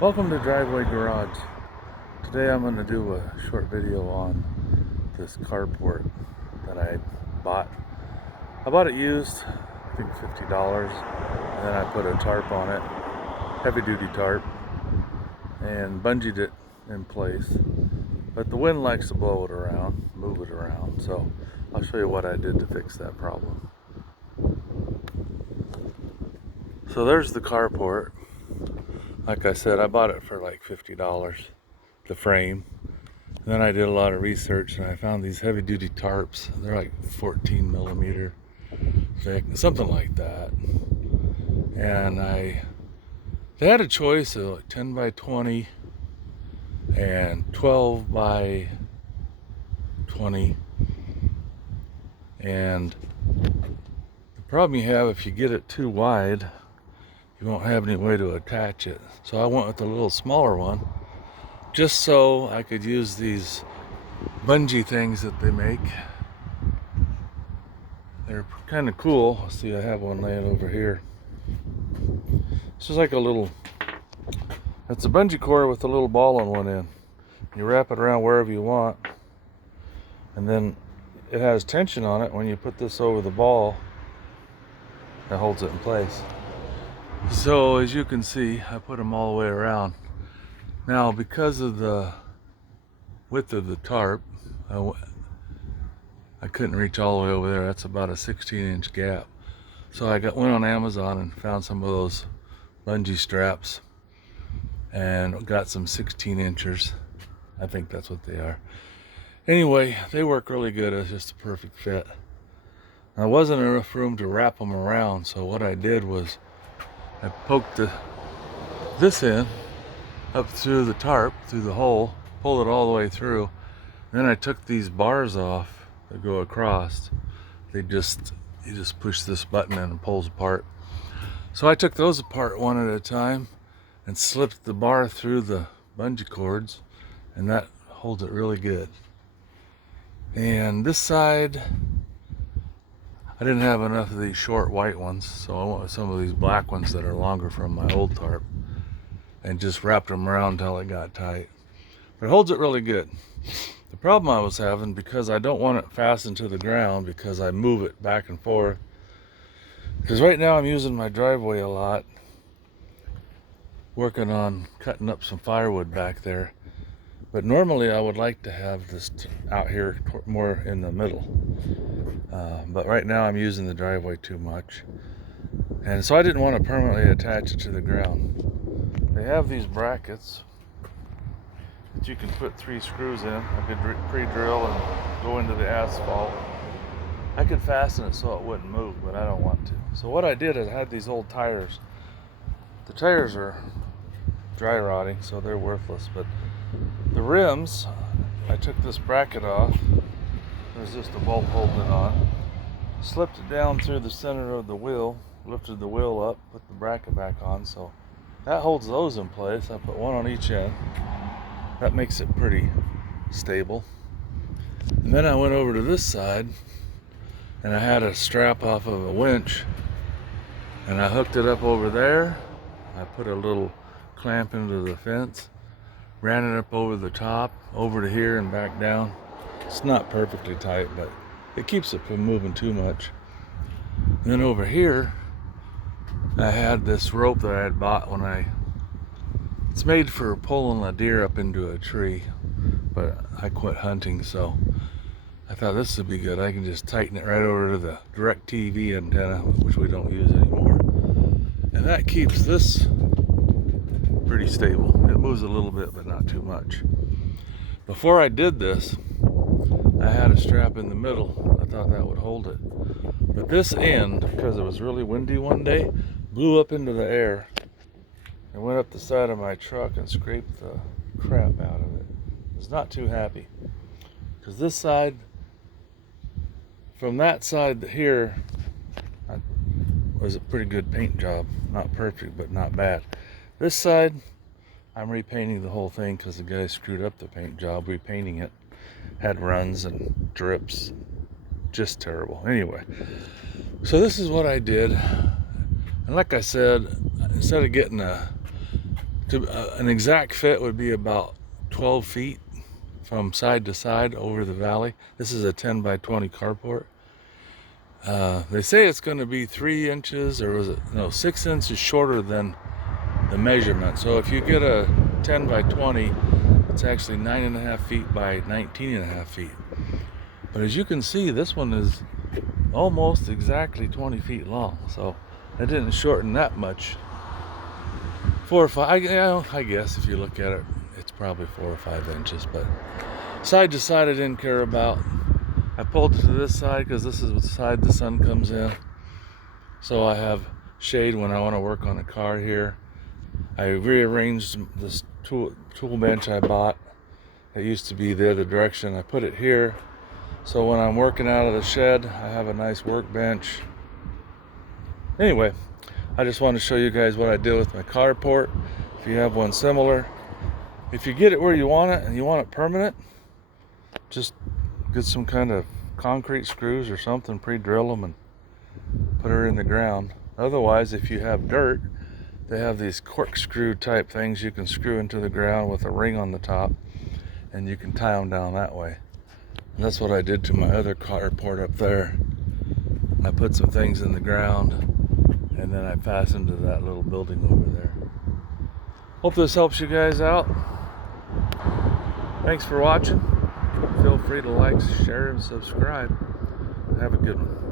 Welcome to Driveway Garage. Today I'm going to do a short video on this carport that I bought. I bought it used, I think $50, and then I put a tarp on it, heavy duty tarp, and bungeed it in place. But the wind likes to blow it around, move it around, so I'll show you what I did to fix that problem. So there's the carport. Like I said, I bought it for like $50, the frame. And then I did a lot of research and I found these heavy duty tarps. They're like 14 millimeter thick, something like that. And they had a choice of like 10 by 20 and 12 by 20. And the problem you have, if you get it too wide, you won't have any way to attach it. So I went with the little smaller one, just so I could use these bungee things that they make. They're kind of cool. See, I have one laying over here. It's just like it's a bungee cord with a little ball on one end. You wrap it around wherever you want, and then it has tension on it. When you put this over the ball, it holds it in place. So as you can see, I put them all the way around. Now, because of the width of the tarp, I couldn't reach all the way over there. That's about a 16-inch gap. So I went on Amazon and found some of those bungee straps and got some 16-inchers. I think that's what they are. Anyway, they work really good. It's just a perfect fit. There wasn't enough room to wrap them around, so what I did was I poked this in up through the tarp, through the hole, pulled it all the way through. Then I took these bars off that go across. You just push this button in and it pulls apart. So I took those apart one at a time and slipped the bar through the bungee cords, and that holds it really good. And this side, I didn't have enough of these short white ones, so I went with some of these black ones that are longer from my old tarp and just wrapped them around until it got tight. But it holds it really good. The problem I was having, because I don't want it fastened to the ground because I move it back and forth, because right now I'm using my driveway a lot, working on cutting up some firewood back there. But normally I would like to have this out here more in the middle. But right now I'm using the driveway too much. And so I didn't want to permanently attach it to the ground. They have these brackets that you can put 3 screws in. I could pre-drill and go into the asphalt. I could fasten it so it wouldn't move, but I don't want to. So what I did is I had these old tires. The tires are dry rotting, so they're worthless, but the rims, I took this bracket off. There's just a bolt holding it on. Slipped it down through the center of the wheel, lifted the wheel up, put the bracket back on, so that holds those in place. I put one on each end. That makes it pretty stable. And then I went over to this side and I had a strap off of a winch and I hooked it up over there. I put a little clamp into the fence, ran it up over the top, over to here and back down. It's not perfectly tight, but it keeps it from moving too much. And then over here, I had this rope that I had bought it's made for pulling a deer up into a tree, but I quit hunting, so I thought this would be good. I can just tighten it right over to the direct TV antenna, which we don't use anymore. And that keeps this pretty stable. It moves a little bit, but not too much. Before I did this, I had a strap in the middle. I thought that would hold it. But this end, because it was really windy one day, blew up into the air and went up the side of my truck and scraped the crap out of it. I was not too happy. Because this side, from that side here, was a pretty good paint job. Not perfect, but not bad. This side, I'm repainting the whole thing because the guy screwed up the paint job, repainting it. Had runs and drips. Just terrible. Anyway, so this is what I did. And like I said, instead of getting a An exact fit would be about 12 feet from side to side over the valley. This is a 10 by 20 carport. They say it's going to be 3 inches, or was it, no, 6 inches shorter than the measurement. So if you get a 10 by 20, it's actually 9.5 feet by 19.5 feet. But as you can see, this one is almost exactly 20 feet long. So it didn't shorten that much. 4 or 5, I guess if you look at it, it's probably 4 or 5 inches. But side to side, I didn't care about. I pulled it to this side because this is the side the sun comes in. So I have shade when I want to work on a car here. I rearranged this tool bench I bought. It used to be the other direction. I put it here. So when I'm working out of the shed, I have a nice workbench. Anyway, I just want to show you guys what I did with my carport. If you have one similar, if you get it where you want it and you want it permanent, just get some kind of concrete screws or something, pre-drill them and put her in the ground. Otherwise, if you have dirt, they have these corkscrew type things you can screw into the ground with a ring on the top, and you can tie them down that way. And that's what I did to my other carport up there. I put some things in the ground, and then I fastened to that little building over there. Hope this helps you guys out. Thanks for watching. Feel free to like, share, and subscribe. Have a good one.